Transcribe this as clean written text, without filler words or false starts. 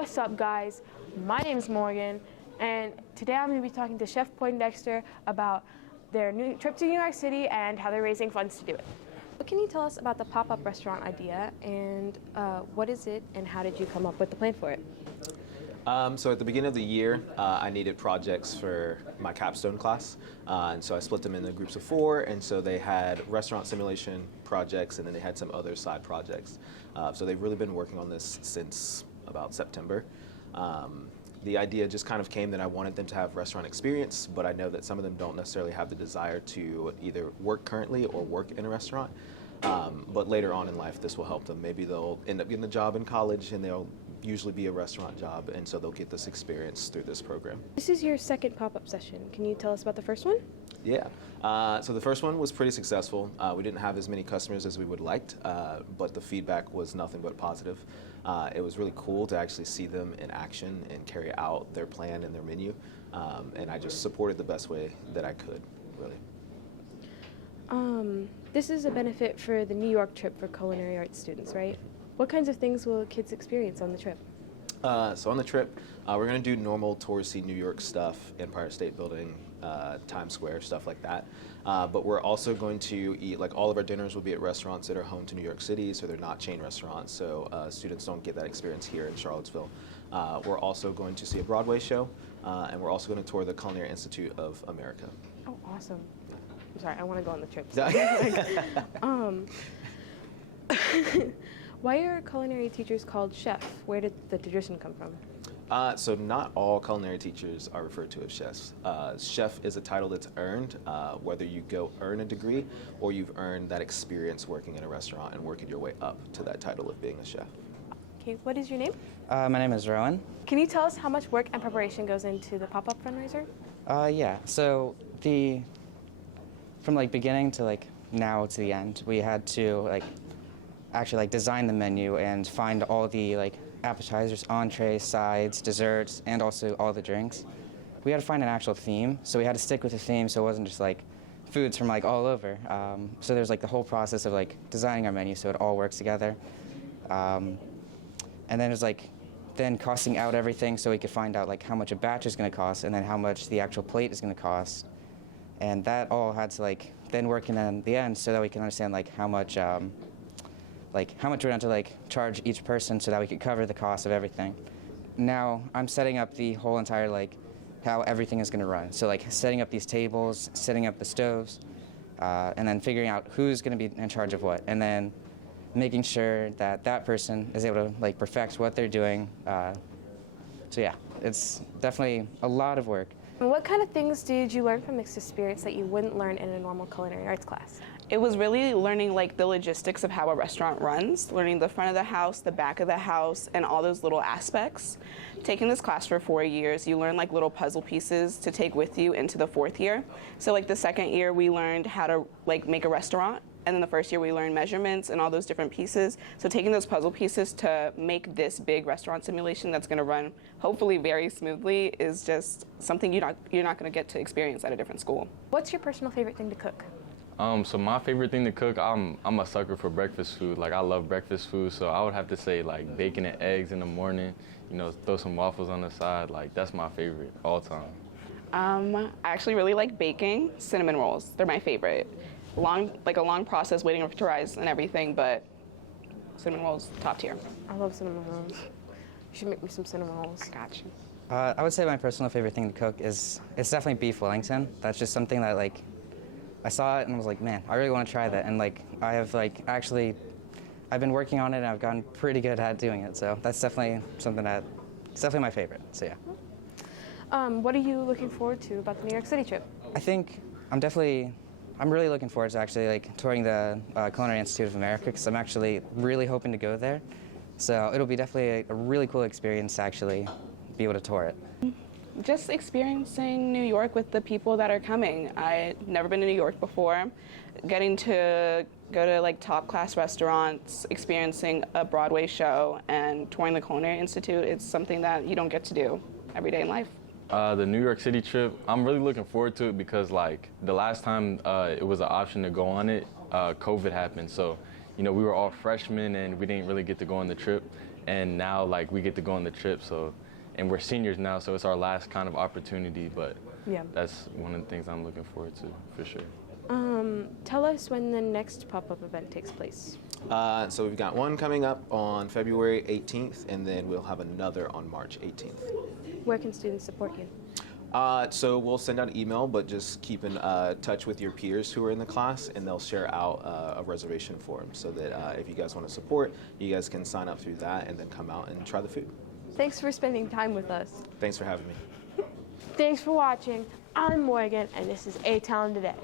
What's up, guys? My name is Morgan, and today I'm going to be talking to Chef Poindexter about their new trip to New York City and how they're raising funds to do it. What can you tell us about the pop-up restaurant idea, and what is it, and how did you come up with the plan for it? So at the beginning of the year, I needed projects for my capstone class, and so I split them into groups of 4, and so they had restaurant simulation projects, and then they had some other side projects. So they've really been working on this since about September. The idea just kind of came that I wanted them to have restaurant experience, but I know that some of them don't necessarily have the desire to either work currently or work in a restaurant. But later on in life, this will help them. Maybe they'll end up getting a job in college, and they'll usually be a restaurant job, and so they'll get this experience through this program. This is your second pop-up session. Can you tell us about the first one? Yeah, so the first one was pretty successful. We didn't have as many customers as we would liked, but the feedback was nothing but positive. It was really cool to actually see them in action and carry out their plan and their menu, and I just supported the best way that I could, really. This is a benefit for the New York trip for culinary arts students, right? What kinds of things will kids experience on the trip? So on the trip, we're going to do normal touristy New York stuff, Empire State Building, Times Square, stuff like that. But we're also going to eat, like all of our dinners will be at restaurants that are home to New York City, so they're not chain restaurants, so students don't get that experience here in Charlottesville. We're also going to see a Broadway show, and we're also going to tour the Culinary Institute of America. Oh, awesome. I'm sorry, I want to go on the trip. Why are culinary teachers called chef? Where did the tradition come from? So not all culinary teachers are referred to as chefs. Chef is a title that's earned, whether you go earn a degree or you've earned that experience working in a restaurant and working your way up to that title of being a chef. Okay, what is your name? My name is Rowan. Can you tell us how much work and preparation goes into the pop-up fundraiser? Yeah, so from beginning to now to the end, we had to actually design the menu and find all the appetizers, entrees, sides, desserts, and also all the drinks. We had to find an actual theme, so we had to stick with the theme, so it wasn't just foods from all over. So there's the whole process of designing our menu so it all works together. And then there's then costing out everything so we could find out how much a batch is going to cost and then how much the actual plate is going to cost. And that all had to then work in the end so that we can understand how much how much we're going to charge each person so that we could cover the cost of everything. Now I'm setting up the whole entire how everything is going to run. So setting up these tables, setting up the stoves, and then figuring out who's going to be in charge of what, and then making sure that that person is able to perfect what they're doing. So yeah, it's definitely a lot of work. And what kind of things did you learn from this experience that you wouldn't learn in a normal culinary arts class? It was really learning the logistics of how a restaurant runs, learning the front of the house, the back of the house, and all those little aspects. Taking this class for 4 years, you learn little puzzle pieces to take with you into the 4th year. So the 2nd year, we learned how to make a restaurant. And then the 1st year we learned measurements and all those different pieces. So taking those puzzle pieces to make this big restaurant simulation that's going to run hopefully very smoothly is just something you're not going to get to experience at a different school. What's your personal favorite thing to cook? So my favorite thing to cook, I'm a sucker for breakfast food. I love breakfast food, so I would have to say bacon and eggs in the morning. Throw some waffles on the side. That's my favorite all time. I actually really like baking cinnamon rolls. They're my favorite. A long process waiting to rise and everything, but cinnamon rolls, top tier. I love cinnamon rolls. You should make me some cinnamon rolls. I got you. I would say my personal favorite thing to cook it's definitely beef Wellington. That's just something that I saw it and was man, I really want to try that. And I have I've been working on it and I've gotten pretty good at doing it. So that's definitely something it's definitely my favorite. So yeah. What are you looking forward to about the New York City trip? I think I'm really looking forward to actually touring the Culinary Institute of America because I'm actually really hoping to go there. So it'll be definitely a really cool experience to actually be able to tour it. Just experiencing New York with the people that are coming. I've never been to New York before. Getting to go to top class restaurants, experiencing a Broadway show, and touring the Culinary Institute, it's something that you don't get to do every day in life. The New York City trip, I'm really looking forward to it because the last time it was an option to go on it, COVID happened. So, we were all freshmen and we didn't really get to go on the trip. and now like we get to go on the trip. So, and we're seniors now, so it's our last kind of opportunity. But Yeah. that's one of the things I'm looking forward to for sure. Tell us when the next pop-up event takes place. So we've got one coming up on February 18th, and then we'll have another on March 18th. Where can students support you? So we'll send out an email, but just keep in touch with your peers who are in the class, and they'll share out a reservation form so that if you guys want to support, you guys can sign up through that and then come out and try the food. Thanks for spending time with us. Thanks for having me. Thanks for watching. I'm Morgan, and this is A-Town Today.